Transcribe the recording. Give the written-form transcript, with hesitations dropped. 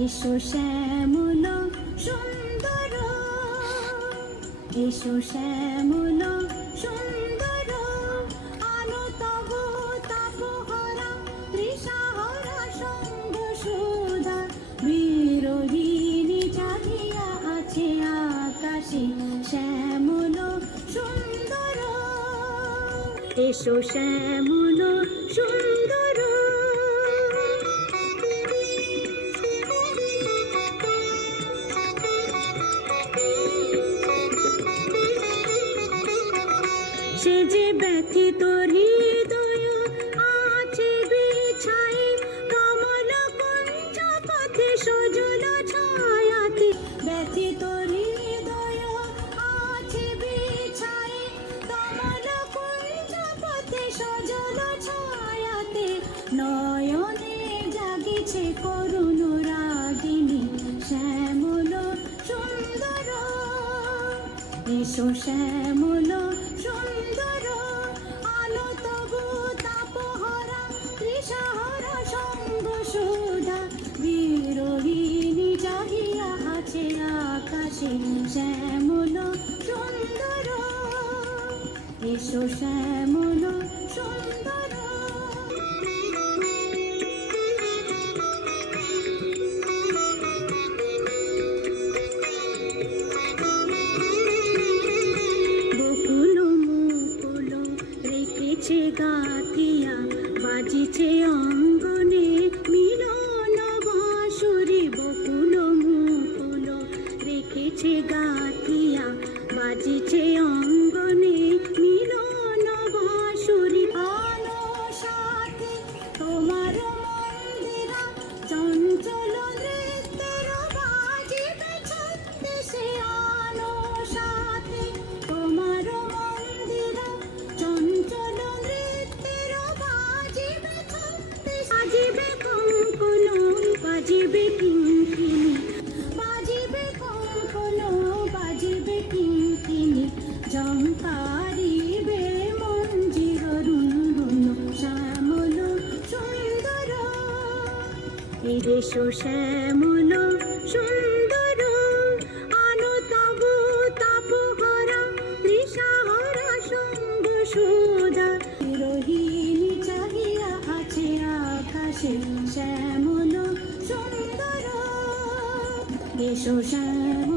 এসো শ্যামল সুন্দর, এসো শ্যামল সুন্দর, আলো তব তাপহরা তৃষাহরা সঙ্গ সুধা, বিরোহিণী চাহিয়া আছে আকাশে শ্যামল সুন্দর, এসো শ্যামল সুন্দর। সে যে ব্যথিত হৃদয় আছে বিছায়ে, কমল কুঞ্জ পথে সজল ছায়াতে, ব্যথিত হৃদয় আছে বিছায়ে, কমল কুঞ্জ পথে সজল ছায়াতে, নয়নে জাগিছে করুণ রাগিনী শ্যামল সুন্দর, এসো শ্যামল সুন্দর, আলো তবু তাপহরা তৃষাহরা সঙ্গ সুধা, বিরোহিণী চাহিয়া আছে আকাশে শ্যামল সুন্দর, এসো শ্যামল সুন্দর। গাথিয়া বাজিছে অঙ্গনে মিলন বাঁশুরি, বকুল মুকুল রেখেছে গাথিয়া বাজিছে অঙ্গনে মিলন বাঁশুরি, আলো সাথে তোমার মন্দিরা চঞ্চল নৃত্যের বাজিবে ছন্দেশে, আলো সাথে তোমার মন্দিরা চঞ্চল বাজিবে কঙ্কন বাজিবে কিঙ্কিণী, বাজিবে কঙ্কন বাজিবে কিঙ্কিণী, ঝঙ্কারিবে মঞ্জির রুনরুন শ্যামল সুন্দর, এসো শ্যামল সুন্দর, আলো তব তাপহরা তৃষাহরা সঙ্গ সুধা, বিরোহিণী চাহিয়া আছে আকাশে শ্যামল সুন্দর, এসো শ্যামল।